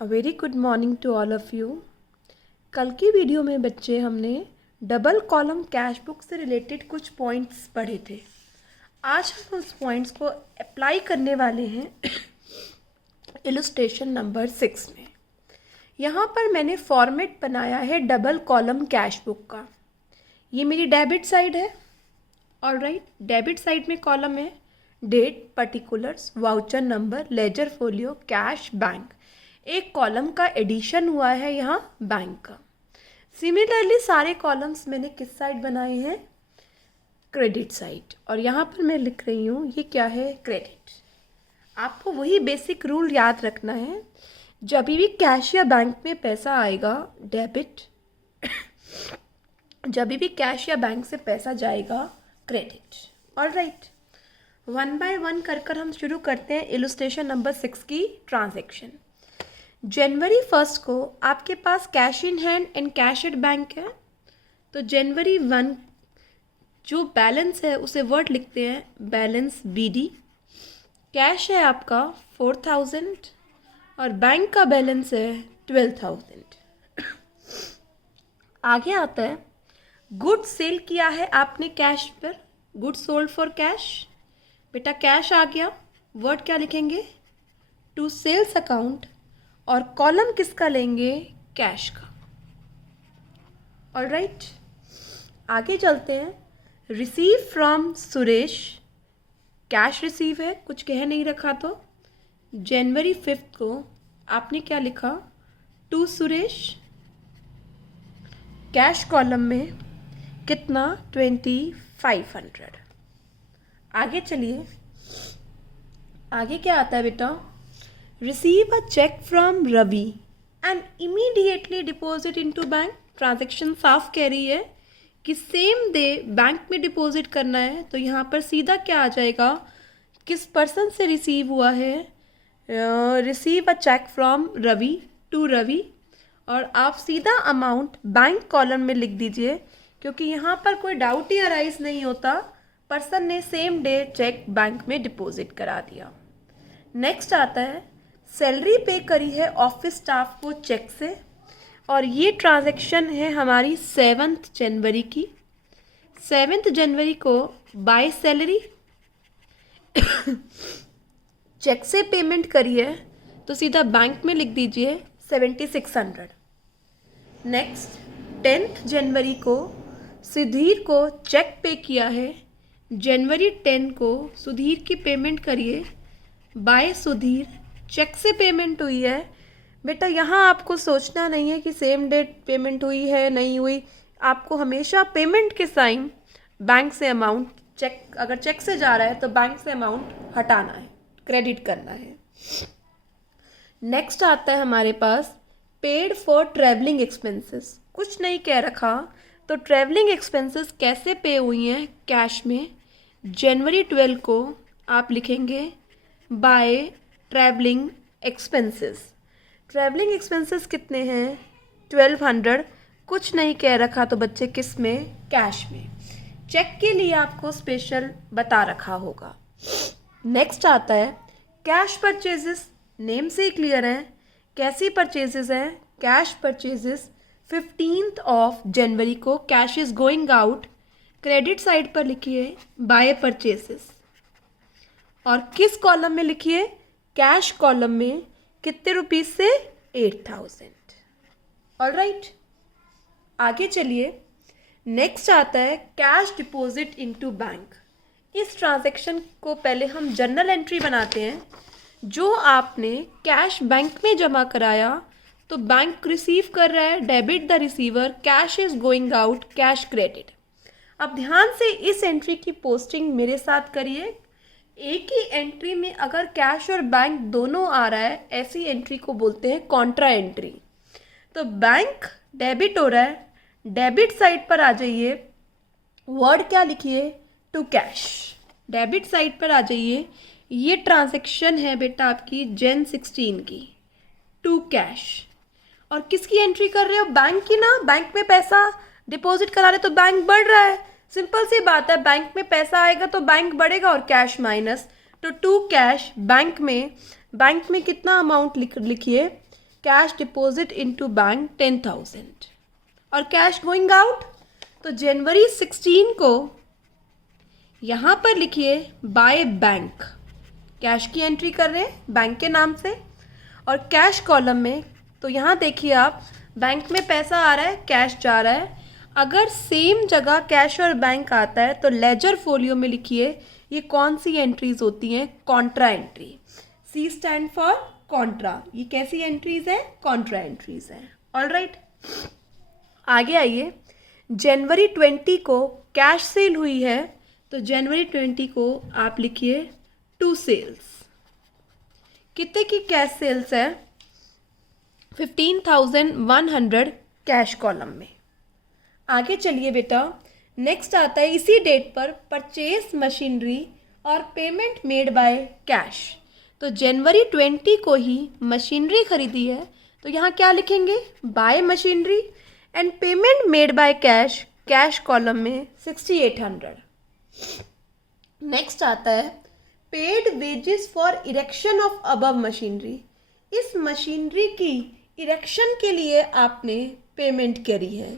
A very good morning to all of you. कल की video में बच्चे हमने डबल कॉलम कैश बुक से रिलेटेड कुछ पॉइंट्स पढ़े थे। आज हम उस पॉइंट्स को अप्लाई करने वाले हैं इलस्ट्रेशन नंबर 6 में। यहाँ पर मैंने फॉर्मेट बनाया है डबल कॉलम कैश बुक का। ये मेरी डेबिट साइड है। ऑलराइट, डेबिट साइड में कॉलम है date, particulars, voucher number, ledger folio, cash, bank. एक कॉलम का एडिशन हुआ है यहाँ बैंक का। सिमिलरली सारे कॉलम्स मैंने किस साइड बनाए हैं? Credit side. और यहाँ पर मैं लिख रही हूँ ये क्या है? क्रेडिट। आपको वही बेसिक रूल याद रखना है, जब भी कैश या बैंक में पैसा आएगा डेबिट, जब भी कैश या बैंक से पैसा जाएगा credit. Alright, one by one कर हम शुरू करते हैं इलस्ट्रेशन नंबर 6 की ट्रांजैक्शन। जनवरी 1 को आपके पास cash in hand and cash at bank है, तो जनवरी 1 जो बैलेंस है उसे वर्ड लिखते हैं बैलेंस BD। कैश है आपका 4000 और बैंक का बैलेंस है 12000। आगे आता है गुड सेल किया है आपने कैश पर, गुड सोल्ड फॉर कैश। बेटा कैश आ गया, वर्ड क्या लिखेंगे? टू सेल्स अकाउंट और कॉलम किसका लेंगे? कैश का। ऑलराइट, आगे चलते हैं। Receive from Suresh, cash receive है, कुछ कह नहीं रखा तो जनवरी 5 को आपने क्या लिखा? टू सुरेश। कैश कॉलम में कितना? 2500। आगे चलिए, आगे क्या आता है बेटा? Receive a cheque from Ravi and immediately deposit into bank. Transaction साफ कह रही है कि सेम डे बैंक में डिपॉजिट करना है, तो यहाँ पर सीधा क्या आ जाएगा? किस पर्सन से रिसीव हुआ है? Receive a cheque from Ravi to Ravi, और आप सीधा अमाउंट बैंक कॉलम में लिख दीजिए, क्योंकि यहाँ पर कोई डाउट ही अराइज नहीं होता। पर्सन ने सेम डे चेक बैंक में डिपॉजिट करा दिया। नेक्स्ट आता है सैलरी पे करी है ऑफिस स्टाफ को चेक से, और ये ट्रांजैक्शन है हमारी 7 जनवरी की। 7 जनवरी को बाय सैलरी चेक से पेमेंट करी है, तो सीधा बैंक में लिख दीजिए 7600। नेक्स्ट 10 जनवरी को सुधीर को चेक पे किया है, जनवरी 10 को सुधीर की पेमेंट करिए बाय सुधीर, चेक से पेमेंट हुई है। बेटा यहाँ आपको सोचना नहीं है कि सेम डेट पेमेंट हुई है नहीं हुई, आपको हमेशा पेमेंट के साइन बैंक से अमाउंट, चेक अगर चेक से जा रहा है तो बैंक से अमाउंट हटाना है, क्रेडिट करना है। नेक्स्ट आता है हमारे पास पेड फॉर ट्रैवलिंग एक्सपेंसेस। कुछ नहीं कह रखा, तो ट्रैवलिंग एक्सपेंसेस कैसे पे हुई हैं? कैश में। जनवरी 12 को आप लिखेंगे bye travelling expenses. Travelling expenses कितने हैं? 1200। कुछ नहीं कह रखा, तो बच्चे किस में? कैश में। चेक के लिए आपको स्पेशल बता रखा होगा। नेक्स्ट आता है कैश परचेजेस। नेम से ही क्लियर है कैसी परचेजेस हैं? कैश परचेजेस 15 जनवरी को cash is going out, credit side पर लिखिए बाय परचेजेस, और किस कॉलम में लिखिए? कैश कॉलम में। कितने रुपीज से? 8000। ऑलराइट, आगे चलिए। नेक्स्ट आता है कैश डिपॉजिट इनटू बैंक। इस ट्रांजैक्शन को पहले हम जर्नल एंट्री बनाते हैं। जो आपने कैश बैंक में जमा कराया, तो बैंक रिसीव कर रहा है, debit the receiver, cash is going out, cash credit. अब ध्यान से इस एंट्री की पोस्टिंग मेरे साथ करिए। एक ही एंट्री में अगर कैश और बैंक दोनों आ रहा है, ऐसी एंट्री को बोलते हैं कॉन्ट्रा एंट्री। तो बैंक डेबिट हो रहा है, डेबिट साइड पर आ जाइए, वर्ड क्या लिखिए? To cash. डेबिट साइड पर आ जाइए। ये ट्रांजैक्शन है बेटा आपकी Jan 16 की, टू कैश। और किसकी एंट्री कर रहे हो? बैंक की ना। बैंक में पैसा डिपॉजिट करा रहे तो बैंक बढ़ रहा है, सिंपल सी बात है। बैंक में पैसा आएगा तो बैंक बढ़ेगा, और कैश माइनस, तो टू कैश। बैंक में कितना अमाउंट लिखिए? कैश डिपॉजिट इनटू बैंक 10,000 और कैश गोइंग आउट, तो जनवरी 16 को यहाँ पर लिखिए बाय बैंक, कैश की एंट्री कर रहे हैं बैंक के नाम से। और कैश कॉलम में तो यहाँ देखिए आप, बैंक में पैसा आ रहा है, कैश जा रहा है। अगर सेम जगह कैश और बैंक आता है तो लेजर फोलियो में लिखिए ये कौन सी एंट्रीज होती हैं, contra entry. C stand for contra, ये कैसी एंट्रीज है, कॉन्ट्रा एंट्रीज है। ऑलराइट, आगे आइए। जनवरी 20 को कैश सेल हुई है, तो जनवरी 20 को आप लिखिए टू सेल्स। कितने की कैश सेल्स है, 15,100 कैश कॉलम में। आगे चलिए बेटा, नेक्स्ट आता है इसी डेट पर परचेज मशीनरी और पेमेंट मेड बाय कैश। तो जनवरी 20 को ही मशीनरी खरीदी है, तो यहाँ क्या लिखेंगे, bye machinery and payment made by cash, cash column में 6,800। नेक्स्ट आता है paid wages for erection of above machinery. इस मशीनरी की इरेक्शन के लिए आपने पेमेंट करी है।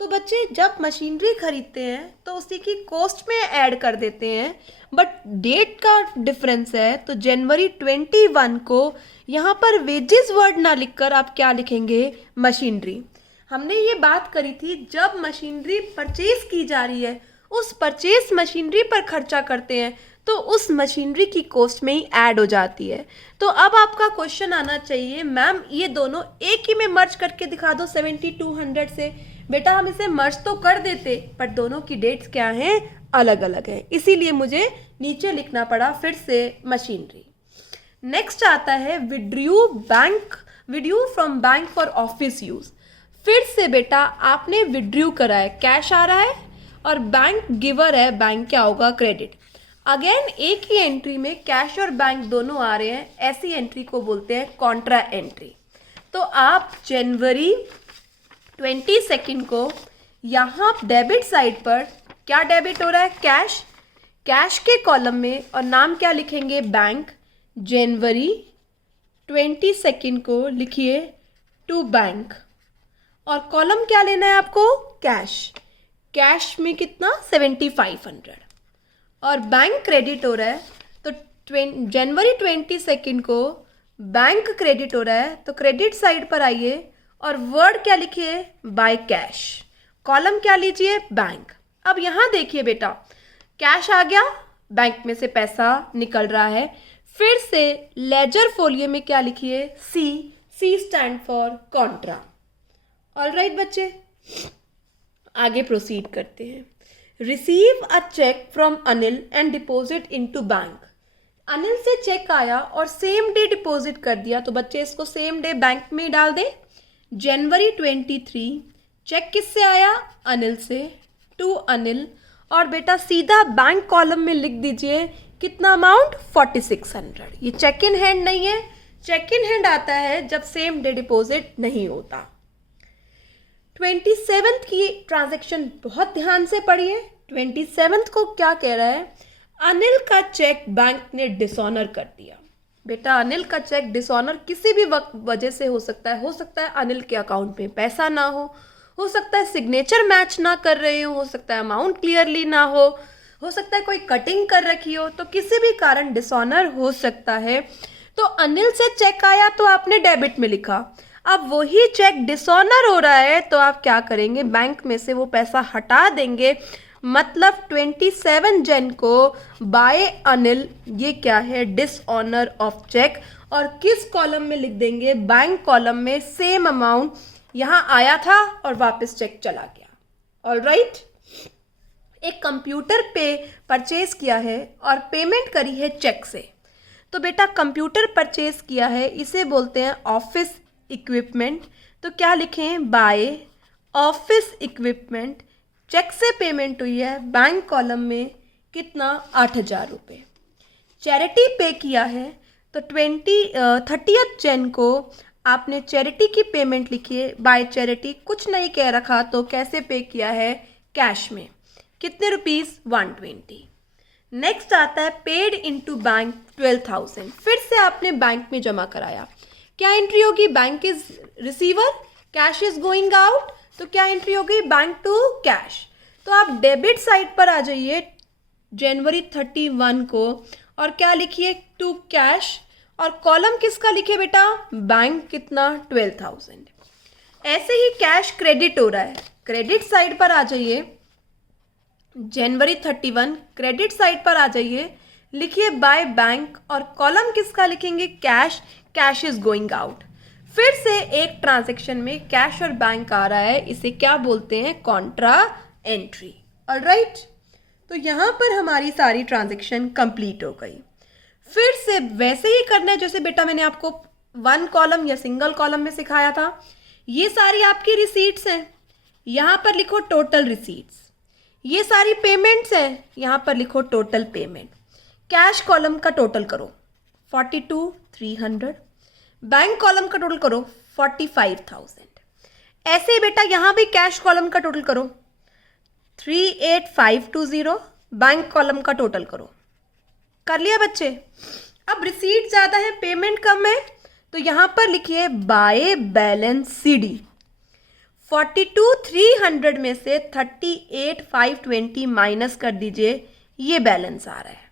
तो बच्चे जब मशीनरी खरीदते हैं तो उसी की कॉस्ट में ऐड कर देते हैं, बट डेट का डिफरेंस है। तो जनवरी 21 को यहाँ पर वेजेस वर्ड ना लिखकर आप क्या लिखेंगे, मशीनरी। हमने ये बात करी थी जब मशीनरी परचेज की जा रही है, उस परचेज मशीनरी पर खर्चा करते हैं तो उस मशीनरी की कॉस्ट में ही ऐड हो जाती है। तो अब आपका क्वेश्चन आना चाहिए, मैम ये दोनों एक ही में मर्ज करके दिखा दो 7200 से। बेटा हम इसे मर्ज तो कर देते, पर दोनों की डेट्स क्या हैं, अलग अलग हैं, इसीलिए मुझे नीचे लिखना पड़ा फिर से मशीनरी। नेक्स्ट आता है withdrew from bank for office use. फिर से बेटा आपने विड्रू करा है, कैश आ रहा है और बैंक गिवर है, बैंक क्या होगा, क्रेडिट। अगेन एक ही एंट्री में कैश और बैंक दोनों आ रहे हैं, ऐसी एंट्री को बोलते हैं कॉन्ट्रा एंट्री। तो आप जनवरी 22 को यहाँ डेबिट साइड पर क्या डेबिट हो रहा है, कैश, कैश के कॉलम में और नाम क्या लिखेंगे, बैंक। जनवरी 22 को लिखिए टू बैंक और कॉलम क्या लेना है आपको, कैश। कैश में कितना, 7500 और बैंक क्रेडिट हो रहा है। तो जनवरी 22 को बैंक क्रेडिट हो रहा है, तो क्रेडिट साइड पर आइए और वर्ड क्या लिखिए, बाय कैश, कॉलम क्या लीजिए, बैंक। अब यहाँ देखिए बेटा, कैश आ गया, बैंक में से पैसा निकल रहा है। फिर से लेजर फोलियो में क्या लिखिए, C stand for contra. Alright बच्चे, आगे प्रोसीड करते हैं। Receive a cheque from Anil and deposit into bank. Anil से चेक आया और सेम डे डिपॉजिट कर दिया, तो बच्चे इसको सेम डे बैंक में ही डाल दें। जनवरी 23 चेक किससे आया, अनिल से, टू अनिल, और बेटा सीधा बैंक कॉलम में लिख दीजिए कितना अमाउंट, 4600। ये चेक इन हैंड नहीं है, चेक इन हैंड आता है जब सेम डे डिपॉजिट नहीं होता। 27 की ट्रांजैक्शन बहुत ध्यान से पढ़िए। 27 को क्या कह रहा है, अनिल का चेक बैंक ने डिसऑनर कर दिया। बेटा अनिल का चेक डिसऑनर किसी भी वजह से हो सकता है अनिल के अकाउंट में पैसा ना हो सकता है सिग्नेचर मैच ना कर रहे हो सकता है अमाउंट क्लियरली ना हो सकता है कोई कटिंग कर रखी हो, तो किसी भी कारण डिसऑनर हो सकता है। तो अनिल से चेक आया तो आपने डेबिट में लिखा, अब वही चेक डिसऑनर हो रहा है तो आप क्या करेंगे, बैंक में से वो पैसा हटा देंगे। मतलब 27 जन को बाय अनिल, ये क्या है, डिसऑनर ऑफ चेक, और किस कॉलम में लिख देंगे, बैंक कॉलम में। सेम अमाउंट यहाँ आया था और वापस चेक चला गया। ऑलराइट, एक कंप्यूटर पे परचेज किया है और पेमेंट करी है चेक से। तो बेटा कंप्यूटर परचेज किया है, इसे बोलते हैं ऑफिस इक्विपमेंट। तो क्या लिखें, बाय ऑफिस इक्विपमेंट। चेक से पेमेंट हुई है, बैंक कॉलम में कितना, 8000 रुपये। चैरिटी पे किया है तो 30 जन को आपने चैरिटी की पेमेंट लिखी है, बाय चैरिटी। कुछ नहीं कह रखा तो कैसे पे किया है, कैश में। कितने रुपीस, 120। नेक्स्ट आता है पेड इनटू बैंक 12,000। फिर से आपने बैंक में जमा कराया। क्या एंट्री होगी? Bank is receiver, cash is going out, तो क्या एंट्री होगी? Bank to cash. तो आप डेबिट साइड पर आ जाइए जनवरी 31 को और क्या लिखिए? टू कैश, और कॉलम किसका लिखे बेटा? बैंक कितना? 12,000। ऐसे ही कैश क्रेडिट हो रहा है, क्रेडिट साइड पर आ जाइए जनवरी 31, क्रेडिट साइड पर आ जाइए, लिखिए बाय बैंक, और कॉलम किसका लिखेंगे? Cash, cash is going out. फिर से एक ट्रांजैक्शन में कैश और बैंक आ रहा है, इसे क्या बोलते हैं? Contra entry. ऑलराइट, तो यहाँ पर हमारी सारी ट्रांजैक्शन कंप्लीट हो गई। फिर से वैसे ही करना है जैसे बेटा मैंने आपको वन कॉलम या सिंगल कॉलम में सिखाया था। ये सारी आपकी रिसीट्स हैं, यहाँ पर लिखो टोटल रिसीट्स। ये सारी पेमेंट्स हैं, यहाँ पर लिखो टोटल पेमेंट। कैश कॉलम का टोटल करो 42,300, बैंक कॉलम का टोटल करो 45,000। ऐसे ही बेटा यहाँ भी कैश कॉलम का टोटल करो 38,520, बैंक कॉलम का टोटल करो। कर लिया बच्चे? अब रिसीट ज़्यादा है, पेमेंट कम है, तो यहाँ पर लिखिए बाय बैलेंस CD। 42,300 में से 38,520 माइनस कर दीजिए, ये बैलेंस आ रहा है।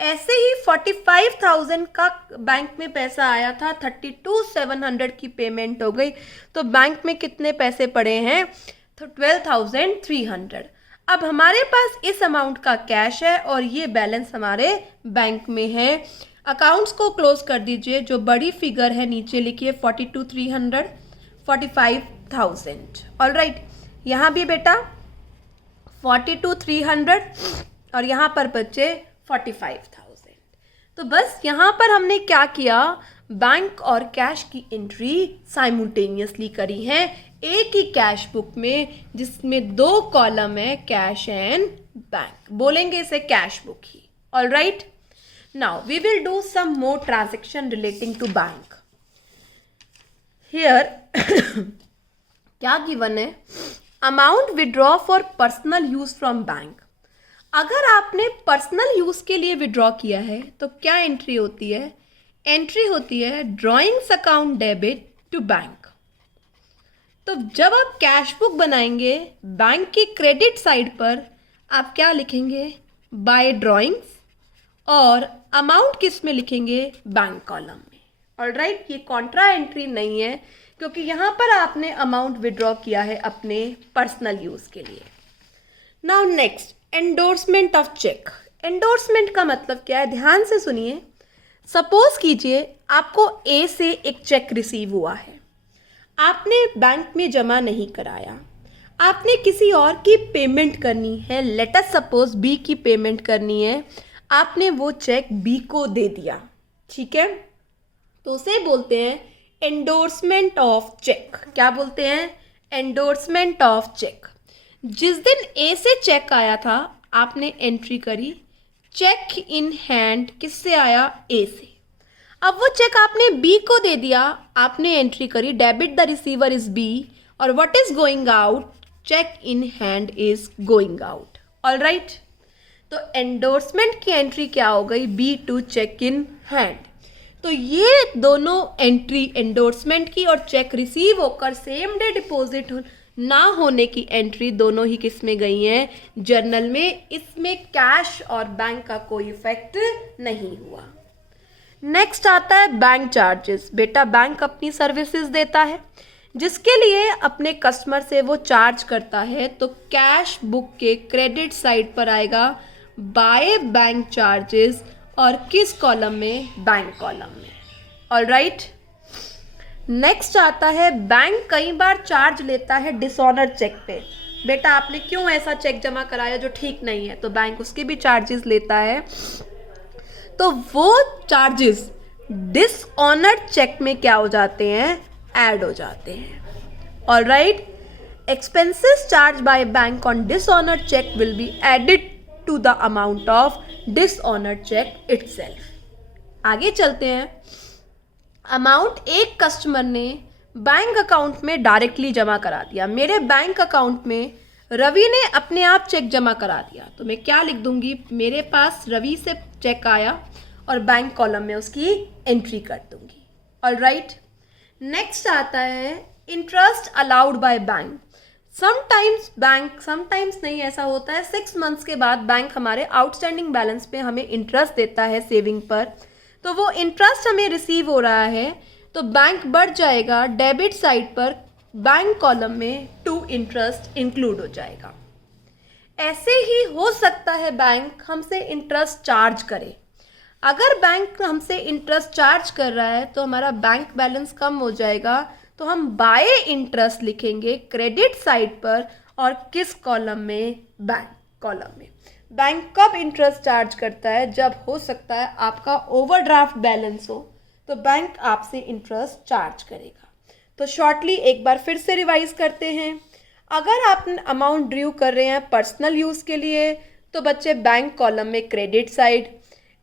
ऐसे ही 45,000 का बैंक में पैसा आया था, 32,700 की पेमेंट हो गई, तो बैंक में कितने पैसे पड़े हैं? तो 12,300। अब हमारे पास इस अमाउंट का कैश है और ये बैलेंस हमारे बैंक में है। अकाउंट्स को क्लोज कर दीजिए, जो बड़ी फिगर है नीचे लिखिए 42,300, 45,000। ऑलराइट, यहाँ भी बेटा 42,300 और यहाँ पर बचे 45,000। तो बस यहाँ पर हमने क्या किया? बैंक और कैश की एंट्री साइमल्टेनियसली करी है एक ही कैश बुक में, जिसमें दो कॉलम है, कैश एंड बैंक। बोलेंगे इसे कैश बुक ही। Alright, now we will do some more transaction relating to bank. Here क्या गिवन है? Amount withdraw for personal use from bank. अगर आपने पर्सनल यूज के लिए विड्रॉ किया है तो क्या एंट्री होती है? एंट्री होती है drawings account debit to bank. तो जब आप कैश बुक बनाएंगे बैंक की क्रेडिट साइड पर आप क्या लिखेंगे? बाय ड्रॉइंग्स, और अमाउंट किस में लिखेंगे? बैंक कॉलम में। ऑलराइट, ये कॉन्ट्रा एंट्री नहीं है क्योंकि यहाँ पर आपने अमाउंट विड्रॉ किया है अपने पर्सनल यूज के लिए। Now next, endorsement of cheque. Endorsement का मतलब क्या है? ध्यान से सुनिए। सपोज कीजिए आपको ए से एक चेक रिसीव हुआ है, आपने बैंक में जमा नहीं कराया, आपने किसी और की पेमेंट करनी है, लेट अस सपोज बी की पेमेंट करनी है, आपने वो चेक बी को दे दिया, ठीक है? तो उसे बोलते हैं एंडोर्समेंट ऑफ चेक। क्या बोलते हैं? Endorsement of cheque. जिस दिन ए से चेक आया था आपने एंट्री करी, चेक इन हैंड किससे आया? ए से। अब वो चेक आपने बी को दे दिया, आपने एंट्री करी debit the receiver is B, और what is going out? Cheque in hand is going out. Alright, तो एंडोर्समेंट की एंट्री क्या हो गई? B to cheque in hand. तो ये दोनों एंट्री एंडोर्समेंट की और चेक रिसीव होकर सेम डे डिपॉजिट ना होने की एंट्री दोनों ही किस में गई हैं? जर्नल में। इसमें कैश और बैंक का कोई इफेक्ट नहीं हुआ। नेक्स्ट आता है बैंक चार्जेस। बेटा बैंक अपनी सर्विसेज देता है जिसके लिए अपने कस्टमर से वो चार्ज करता है, तो कैश बुक के क्रेडिट साइड पर आएगा बाय बैंक चार्जेस, और किस कॉलम में? बैंक कॉलम में। ऑलराइट, नेक्स्ट आता है बैंक कई बार चार्ज लेता है डिसऑनर चेक पे। बेटा आपने क्यों ऐसा चेक जमा कराया जो ठीक नहीं है, तो बैंक उसके भी चार्जेस लेता है। तो वो चार्जेस डिसऑनर चेक में क्या हो जाते हैं? ऐड हो जाते हैं। Alright, expenses charge by bank on dishonour cheque will be added to the amount of dishonour cheque itself. आगे चलते हैं। अमाउंट एक कस्टमर ने बैंक अकाउंट में डायरेक्टली जमा करा दिया। मेरे बैंक अकाउंट में रवि ने अपने आप चेक जमा करा दिया, तो मैं क्या लिख दूंगी? मेरे पास रवि से चेक आया और बैंक कॉलम में उसकी एंट्री कर दूंगी। ऑलराइट, नेक्स्ट आता है interest allowed by bank. Sometimes नहीं, ऐसा होता है 6 मंथ्स के बाद बैंक हमारे आउटस्टैंडिंग बैलेंस पे हमें इंटरेस्ट देता है सेविंग पर, तो वो इंटरेस्ट हमें रिसीव हो रहा है तो बैंक बढ़ जाएगा, डेबिट साइड पर बैंक कॉलम में टू इंटरेस्ट इंक्लूड हो जाएगा। ऐसे ही हो सकता है बैंक हमसे इंटरेस्ट चार्ज करे। अगर बैंक हमसे इंटरेस्ट चार्ज कर रहा है तो हमारा बैंक बैलेंस कम हो जाएगा, तो हम बाय इंटरेस्ट लिखेंगे क्रेडिट साइड पर और किस कॉलम में, बैंक कॉलम में। बैंक कब इंटरेस्ट चार्ज करता है, जब हो सकता है आपका ओवरड्राफ्ट बैलेंस हो तो बैंक आपसे इंटरेस्ट चार्ज करेगा। तो शॉर्टली एक बार फिर से रिवाइज करते हैं। अगर आप अमाउंट ड्यू कर रहे हैं पर्सनल यूज़ के लिए तो बच्चे बैंक कॉलम में credit side,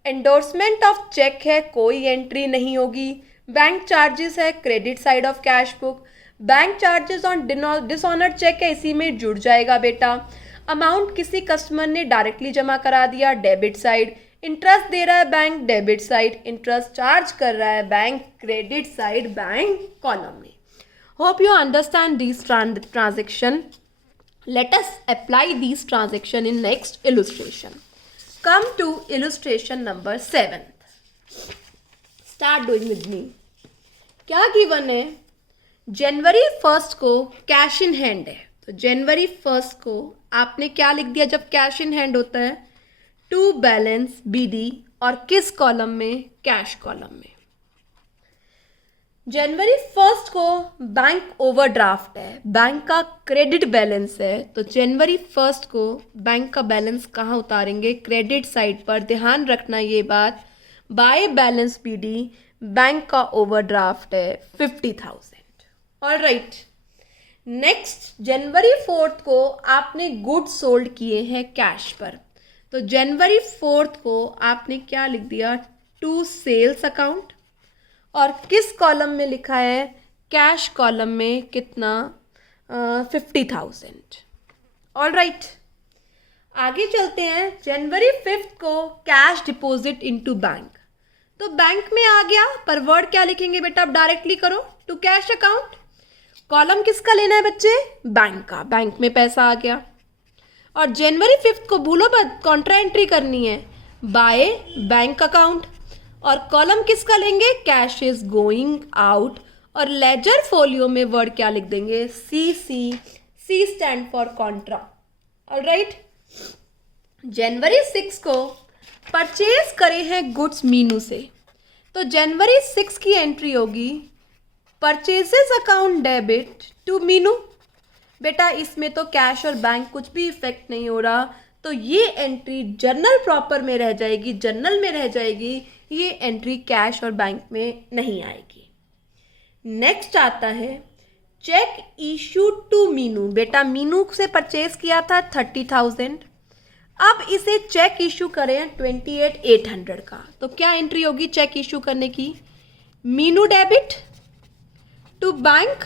endorsement of cheque है कोई एंट्री नहीं होगी, बैंक चार्जेस है credit side of cash book, bank charges on dishonoured cheque है इसी में जुड़ जाएगा बेटा, अमाउंट किसी कस्टमर ने डायरेक्टली जमा करा दिया डेबिट साइड, इंटरेस्ट दे रहा है bank debit side, interest charge कर रहा है bank credit side bank column में। Hope you understand this transaction. Let us apply this transaction in next illustration. Come to illustration number 7. Start doing with me. क्या given है, जनवरी 1 को cash in hand है, तो जनवरी 1 को आपने क्या लिख दिया जब कैश इन हैंड होता है, टू बैलेंस BD और किस कॉलम में, कैश कॉलम में। जनवरी 1 को बैंक ओवरड्राफ्ट है, बैंक का क्रेडिट बैलेंस है, तो जनवरी 1 को बैंक का बैलेंस कहाँ उतारेंगे, क्रेडिट साइड पर। ध्यान रखना ये बात, बाय बैलेंस BD बैंक का ओवरड्राफ्ट है 50,000। ऑलराइट, नेक्स्ट जनवरी 4 को आपने गुड्स सोल्ड किए हैं कैश पर, तो जनवरी 4 को आपने क्या लिख दिया, टू सेल्स अकाउंट और किस कॉलम में लिखा है, कैश कॉलम में कितना, 50,000। ऑलराइट, आगे चलते हैं। जनवरी 5 को कैश डिपॉजिट इनटू बैंक, तो बैंक में आ गया पर वर्ड क्या लिखेंगे बेटा, आप डायरेक्टली करो, टू कैश अकाउंट। कॉलम किसका लेना है बच्चे, बैंक का, बैंक में पैसा आ गया। और जनवरी 5 को भूलो मत, कॉन्ट्रा एंट्री करनी है, बाय बैंक अकाउंट, और कॉलम किसका लेंगे, कैश इज गोइंग आउट, और लेजर फोलियो में वर्ड क्या लिख देंगे, CC, C stand for contra. Alright, जनवरी 6 को परचेज करे हैं गुड्स मीनू से, तो जनवरी 6 की एंट्री होगी purchases account debit to Meenu. बेटा इसमें तो कैश और बैंक कुछ भी इफेक्ट नहीं हो रहा, तो ये एंट्री जर्नल प्रॉपर में रह जाएगी, जर्नल में रह जाएगी, ये एंट्री कैश और बैंक में नहीं आएगी। नेक्स्ट आता है चेक इशू टू मीनू। बेटा मीनू से परचेज किया था 30,000, अब इसे चेक इशू करें 28,800 का, तो क्या एंट्री होगी चेक इशू करने की, मीनू डेबिट टू बैंक,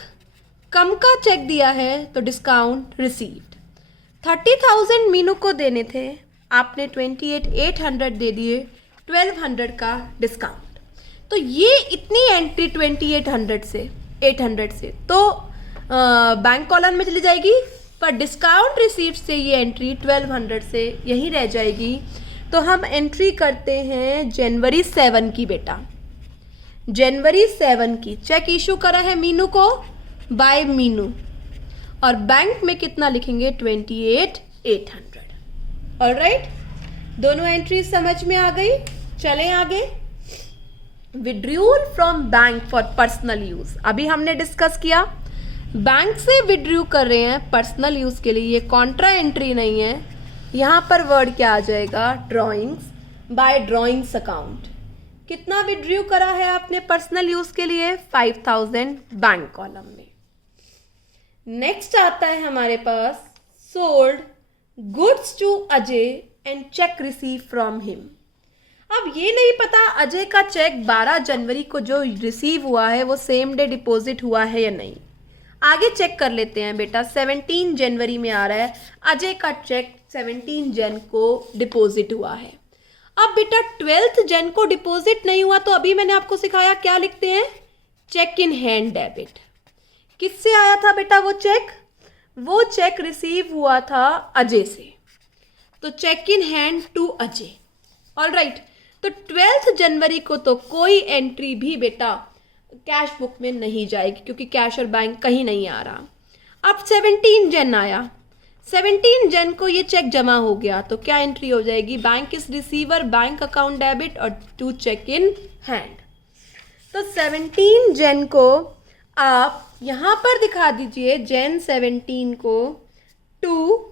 कम का चेक दिया है तो डिस्काउंट रिसीव्ड। 30,000 मीनू को देने थे, आपने 28,800 दे दिए, 1,200 का डिस्काउंट, तो ये इतनी एंट्री 2800 से 800 से तो बैंक कॉलम में चली जाएगी, पर डिस्काउंट रिसीव्ड से ये एंट्री 1,200 से यहीं रह जाएगी। तो हम एंट्री करते हैं जनवरी 7 की। बेटा जनवरी 7 की चेक इशू करा है मीनू को, बाय मीनू, और बैंक में कितना लिखेंगे 28,800। ऑलराइट, दोनों एंट्री समझ में आ गई। चलें आगे। Withdrawal from bank for personal use, अभी हमने डिस्कस किया बैंक से विड्रॉ कर रहे हैं पर्सनल यूज के लिए, ये कॉन्ट्रा एंट्री नहीं है। यहाँ पर वर्ड क्या आ जाएगा, ड्रॉइंग्स, बाय ड्रॉइंग्स अकाउंट। कितना विड्रॉ करा है आपने पर्सनल यूज के लिए, 5,000 बैंक कॉलम में। नेक्स्ट आता है हमारे पास sold goods to Ajay and cheque receive from him. अब ये नहीं पता अजय का चेक 12 जनवरी को जो रिसीव हुआ है वो सेम डे डिपॉजिट हुआ है या नहीं। आगे चेक कर लेते हैं बेटा, 17 जनवरी में आ रहा है, अजय का चेक 17 जन को डिपॉजिट हुआ है। अब बेटा 12 जन को डिपॉजिट नहीं हुआ, तो अभी मैंने आपको सिखाया क्या लिखते हैं, चेक इन हैंड डेबिट। किससे आया था बेटा वो चेक? वो चेक रिसीव हुआ था अजय से, तो cheque in hand to Ajay. All right, तो 12 जनवरी को तो कोई एंट्री भी बेटा कैश बुक में नहीं जाएगी क्योंकि कैश और बैंक कहीं नहीं आ रहा। अब 17 जन आया, 17 जन को ये चेक जमा हो गया, तो क्या एंट्री हो जाएगी? Bank is receiver, bank account debit और टू चेक इन हैंड। तो 17 जन को आप यहाँ पर दिखा दीजिए, जन 17 को टू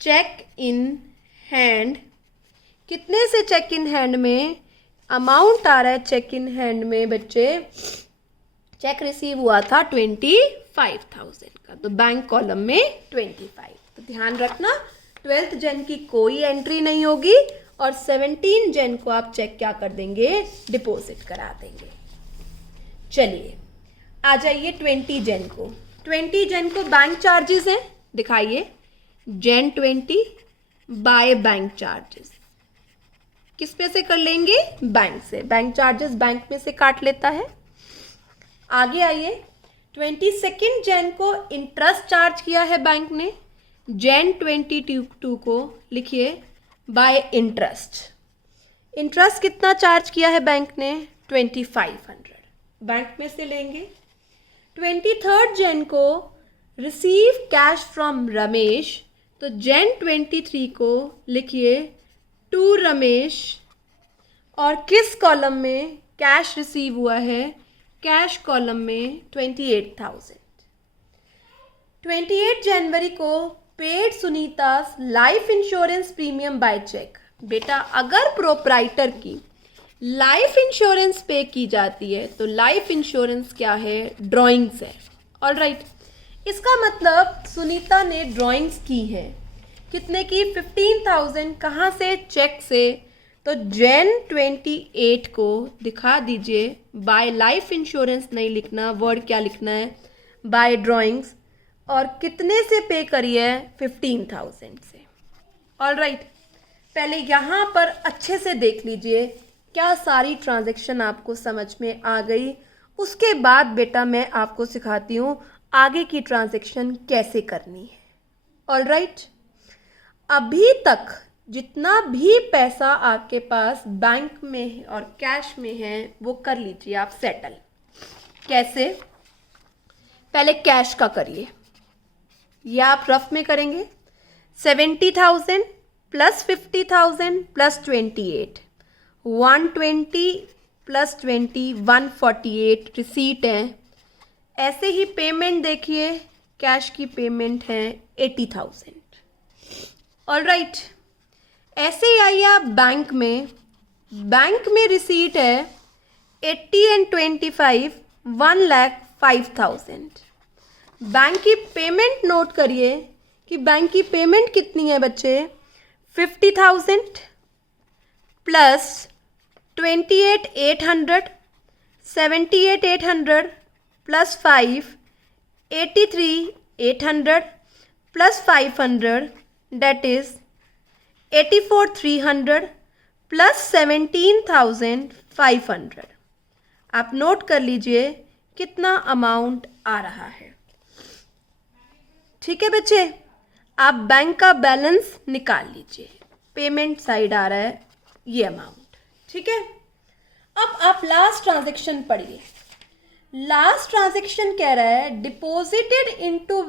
चेक इन हैंड। कितने से चेक इन हैंड में? अमाउंट आ रहा है चेक इन हैंड में बच्चे, चेक रिसीव हुआ था 25,000 का, तो बैंक कॉलम में 25। तो ध्यान रखना 12 जन की कोई एंट्री नहीं होगी और 17 जन को आप चेक क्या कर देंगे? डिपॉजिट करा देंगे। चलिए आ जाइए 20 जन को। 20 जन को बैंक चार्जेस हैं, दिखाइए। जन 20 बाय बैंक चार्जेस किस पे से कर लेंगे? बैंक से। बैंक चार्जेस बैंक में से काट लेता है। आगे आइए, 22 जन को इंटरेस्ट चार्ज किया है बैंक ने। जन 22 को लिखिए बाय इंटरेस्ट। इंटरेस्ट कितना चार्ज किया है बैंक ने? 2500, बैंक में से लेंगे। 23 जन को रिसीव कैश फ्रॉम रमेश, तो जन 23 को लिखिए टू रमेश। और किस कॉलम में कैश रिसीव हुआ है? कैश कॉलम में 28,000। 28 जनवरी को paid Sunita life insurance premium by cheque. बेटा अगर प्रोप्राइटर की लाइफ इंश्योरेंस पे की जाती है तो लाइफ इंश्योरेंस क्या है? ड्राइंग्स है। ऑल राइट, इसका मतलब सुनीता ने ड्राइंग्स की है। कितने की? 15,000। कहाँ से? चेक से। तो जन 28 को दिखा दीजिए बाय लाइफ इंश्योरेंस नहीं लिखना, वर्ड क्या लिखना है? By drawings. और कितने से पे करी है? 15,000 से। ऑल राइट, पहले यहाँ पर अच्छे से देख लीजिए क्या सारी ट्रांजैक्शन आपको समझ में आ गई। उसके बाद बेटा मैं आपको सिखाती हूँ आगे की ट्रांजैक्शन कैसे करनी है। ऑल राइट, अभी तक जितना भी पैसा आपके पास बैंक में और कैश में है वो कर लीजिए आप सेटल। कैसे? पहले कैश का करिए, ये आप रफ में करेंगे। 70,000 प्लस 50,000 प्लस 28, 120 प्लस 20, 148 रिसीट है। ऐसे ही पेमेंट देखिए, कैश की पेमेंट है 80,000। ऑल राइट, ऐसे ही आइए आप बैंक में। बैंक में रिसीट है 80 एंड 25, 1,05,000। बैंक की पेमेंट नोट करिए कि बैंक की पेमेंट कितनी है बच्चे? 50,000 plus 28,800, 78,800 plus 5, 83,800 plus 500 that is 84,300 plus 17,500। आप नोट कर लीजिए कितना अमाउंट आ रहा है। ठीक है बच्चे, आप बैंक का बैलेंस निकाल लीजिए। पेमेंट साइड आ रहा है ये अमाउंट। ठीक है, अब आप लास्ट ट्रांजैक्शन पढ़िए। लास्ट ट्रांजैक्शन कह रहा है deposited into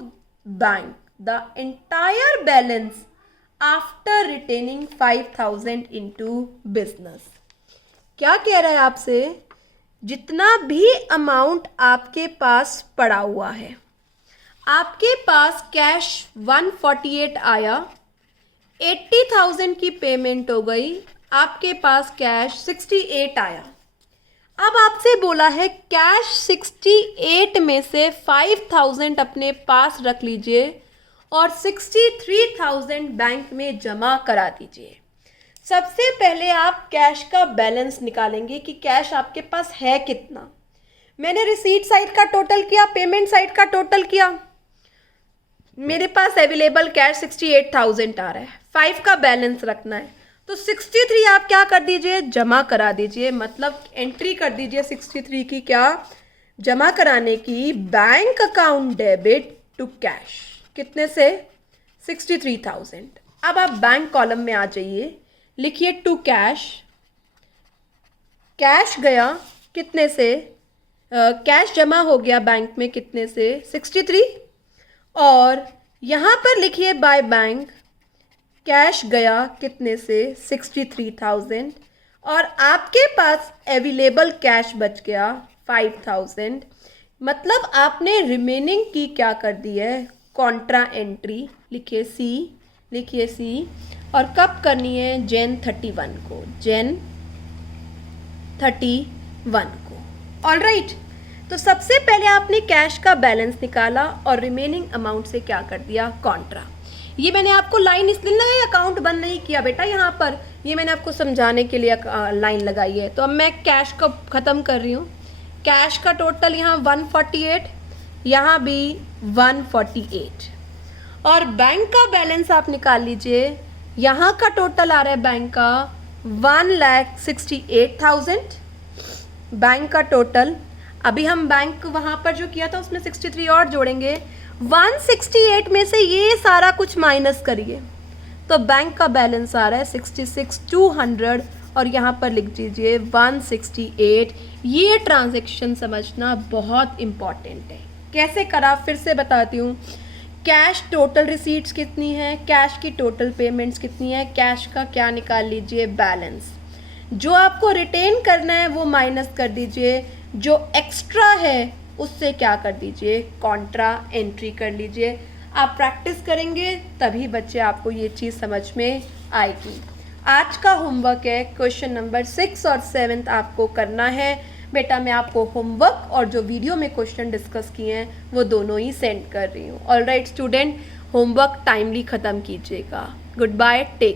bank the entire balance after retaining 5,000 into business. क्या कह रहा है आपसे? जितना भी अमाउंट आपके पास पड़ा हुआ है, आपके पास कैश 148 आया, 80,000 की पेमेंट हो गई, आपके पास कैश 68 आया। अब आपसे बोला है कैश 68 में से 5,000 अपने पास रख लीजिए और 63,000 बैंक में जमा करा दीजिए। सबसे पहले आप कैश का बैलेंस निकालेंगे कि कैश आपके पास है कितना। मैंने रिसीट साइड का टोटल किया, पेमेंट साइड का टोटल किया, मेरे पास अवेलेबल कैश 68,000 आ रहा है। 5 का बैलेंस रखना है, तो 63 आप क्या कर दीजिए, जमा करा दीजिए, मतलब एंट्री कर दीजिए 63 की, क्या जमा कराने की, bank account debit to cash, कितने से 63,000। अब आप बैंक कॉलम में आ जाइए, लिखिए टू कैश, कैश गया कितने से, कैश जमा हो गया बैंक में कितने से 63, और यहाँ पर लिखिए बाय बैंक, कैश गया कितने से 63,000, और आपके पास अवेलेबल कैश बच गया 5,000, मतलब आपने रिमेनिंग की क्या कर दी है, कॉन्ट्रा एंट्री, लिखिए सी, और कब करनी है, Jan 31 को, Jan 31 को। ऑल राइट, तो सबसे पहले आपने कैश का बैलेंस निकाला और रिमेनिंग अमाउंट से क्या कर दिया, कॉन्ट्रा। ये मैंने आपको लाइन इसलिए लगाई, अकाउंट बंद नहीं किया बेटा यहाँ पर, ये मैंने आपको समझाने के लिए लाइन लगाई है। तो अब मैं कैश को ख़त्म कर रही हूँ, कैश का टोटल यहाँ 148, यहाँ भी 148, और बैंक का बैलेंस आप निकाल लीजिए, यहाँ का टोटल आ रहा है बैंक का 1,68,000, बैंक का टोटल। अभी हम बैंक वहाँ पर जो किया था उसमें 63 और जोड़ेंगे, 168 में से ये सारा कुछ माइनस करिए, तो बैंक का बैलेंस आ रहा है 66,200, और यहाँ पर लिख दीजिए 168। ये ट्रांजैक्शन समझना बहुत इम्पॉर्टेंट है। कैसे करा, फिर से बताती हूँ। कैश टोटल रिसीट्स कितनी है, कैश की टोटल पेमेंट्स कितनी है, कैश का क्या निकाल लीजिए, बैलेंस। जो आपको रिटेन करना है वो माइनस कर दीजिए, जो एक्स्ट्रा है उससे क्या कर दीजिए, कॉन्ट्रा एंट्री कर लीजिए। आप प्रैक्टिस करेंगे तभी बच्चे आपको ये चीज़ समझ में आएगी। आज का होमवर्क है क्वेश्चन नंबर 6 और 7 आपको करना है बेटा। मैं आपको होमवर्क और जो वीडियो में क्वेश्चन डिस्कस किए हैं वो दोनों ही सेंड कर रही हूँ। All right student, homework timely ख़त्म कीजिएगा। Good bye, take